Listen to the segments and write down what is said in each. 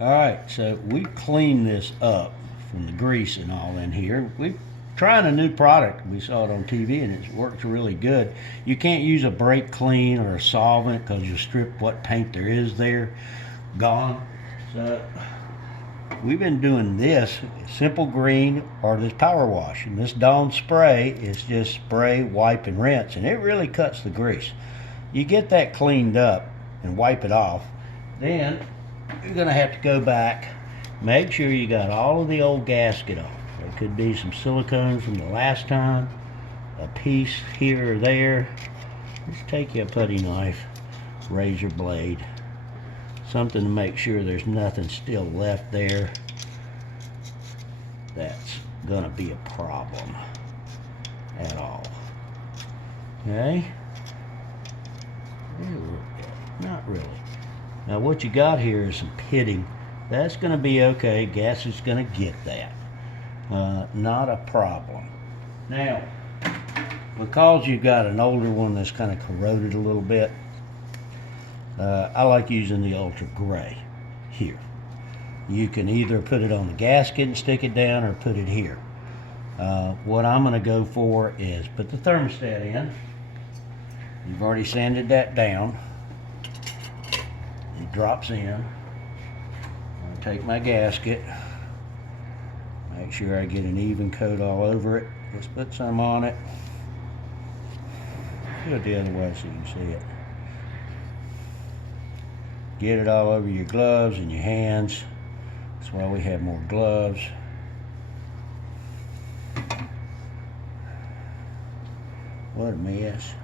All right, so we cleaned this up from the grease and all in here. We're trying a new product. We saw it on TV and it works really good. You can't use a brake clean or a solvent because you strip what paint there is there, gone. So we've been doing this simple green or this power wash, and this Dawn spray is just spray, wipe, and rinse, and it really cuts the grease. You get that cleaned up and wipe it off, then you're going to have to go back, make sure you got all of the old gasket off. There could be some silicone from the last time, a piece here or there. Just take your putty knife, razor blade, something to make sure there's nothing still left there that's gonna be a problem at all. Okay? Not really. Now what you got here is some pitting. That's gonna be okay. Gas is gonna get that. Not a problem. Now, because you've got an older one that's kind of corroded a little bit, I like using the ultra gray here. You can either put it on the gasket and stick it down or put it here. What I'm going to go for is put the thermostat in. You've already sanded that down. It drops in. I'm going to take my gasket, make sure I get an even coat all over it. Just put some on it. Do it the other way so you can see it. Get it all over your gloves and your hands. That's why we have more gloves. What a mess.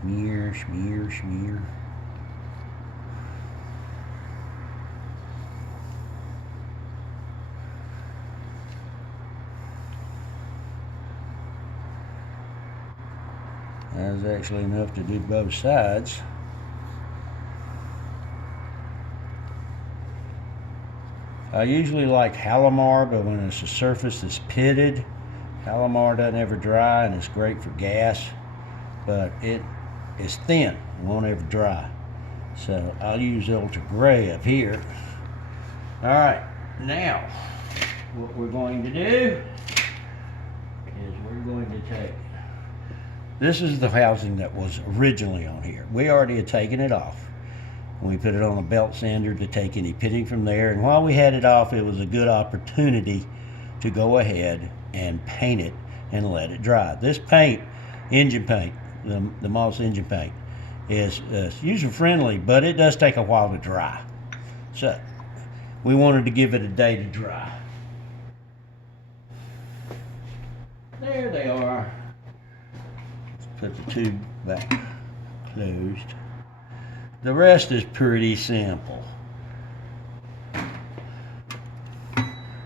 Smear, smear, smear. That's actually enough to do both sides. I usually like Halimar, but when it's a surface that's pitted, Halimar doesn't ever dry and it's great for gas, but it is thin, it won't ever dry. So I'll use Ultra Gray up here. All right, now what we're going to do is we're going to take, this is the housing that was originally on here. We already had taken it off. We put it on a belt sander to take any pitting from there. And while we had it off, it was a good opportunity to go ahead and paint it and let it dry. This paint, engine paint, the Moss engine paint, is user-friendly, but it does take a while to dry. So we wanted to give it a day to dry. There they are. Put the tube back closed. The rest is pretty simple.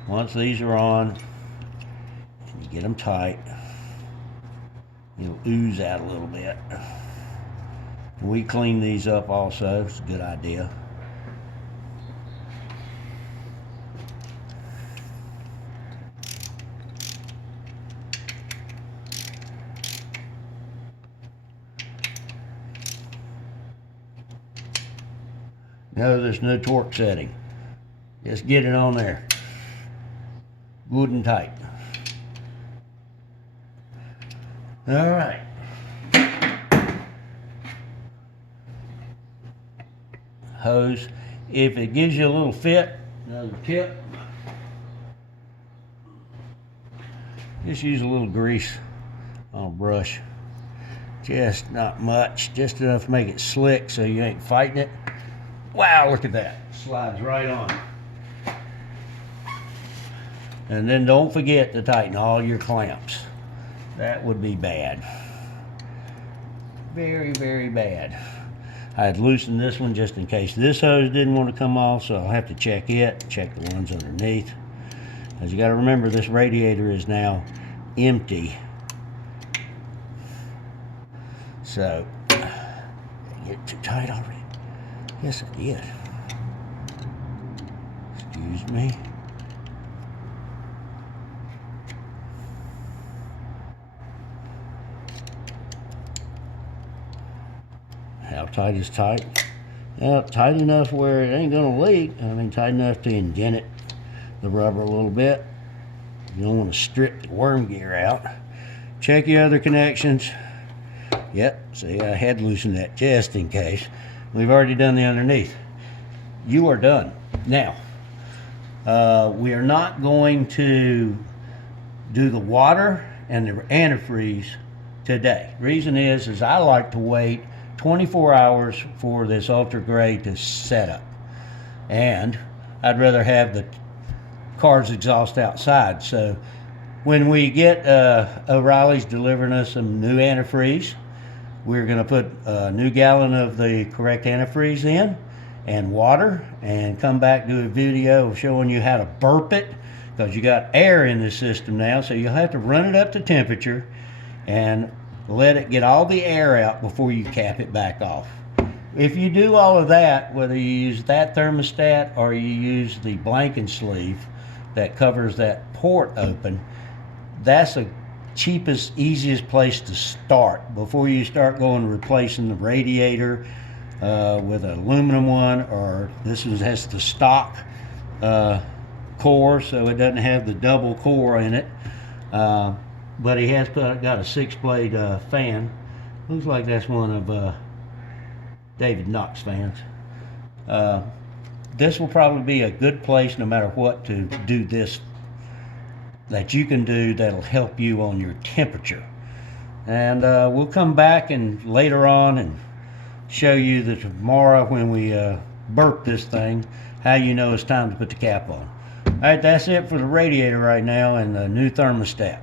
Once these are on, and you get them tight, it'll ooze out a little bit. We clean these up also, it's a good idea. No, there's no torque setting. Just get it on there. Good and tight. All right. Hose. If it gives you a little fit, another tip, just use a little grease on a brush. Just not much, just enough to make it slick so you ain't fighting it. Wow, look at that. Slides right on. And then don't forget to tighten all your clamps. That would be bad. Very, very bad. I had loosened this one just in case this hose didn't want to come off, so I'll have to check it, check the ones underneath. As you got to remember, this radiator is now empty. So, get too tight already. Yes, I did. Excuse me. How tight is tight? Now, tight enough where it ain't gonna leak. I mean, tight enough to indent it, the rubber a little bit. You don't want to strip the worm gear out. Check your other connections. Yep, see, I had to loosen that just in case. We've already done the underneath. You are done. Now, we are not going to do the water and the antifreeze today. Reason is I like to wait 24 hours for this ultra gray to set up. And I'd rather have the car's exhaust outside. So when we get O'Reilly's delivering us some new antifreeze, we're going to put a new gallon of the correct antifreeze in and water, and come back, do a video of showing you how to burp it, because you got air in the system now, so you'll have to run it up to temperature and let it get all the air out before you cap it back off. If you do all of that, whether you use that thermostat or you use the blanket sleeve that covers that port open, that's the cheapest, easiest place to start before you start going replacing the radiator with an aluminum one, or this one has the stock core, so it doesn't have the double core in it. But he has got a 6-blade fan. Looks like that's one of David Knox fans. This will probably be a good place, no matter what, to do this, that you can do that'll help you on your temperature. And we'll come back and later on and show you that tomorrow when we burp this thing, how you know it's time to put the cap on. All right, that's it for the radiator right now and the new thermostat.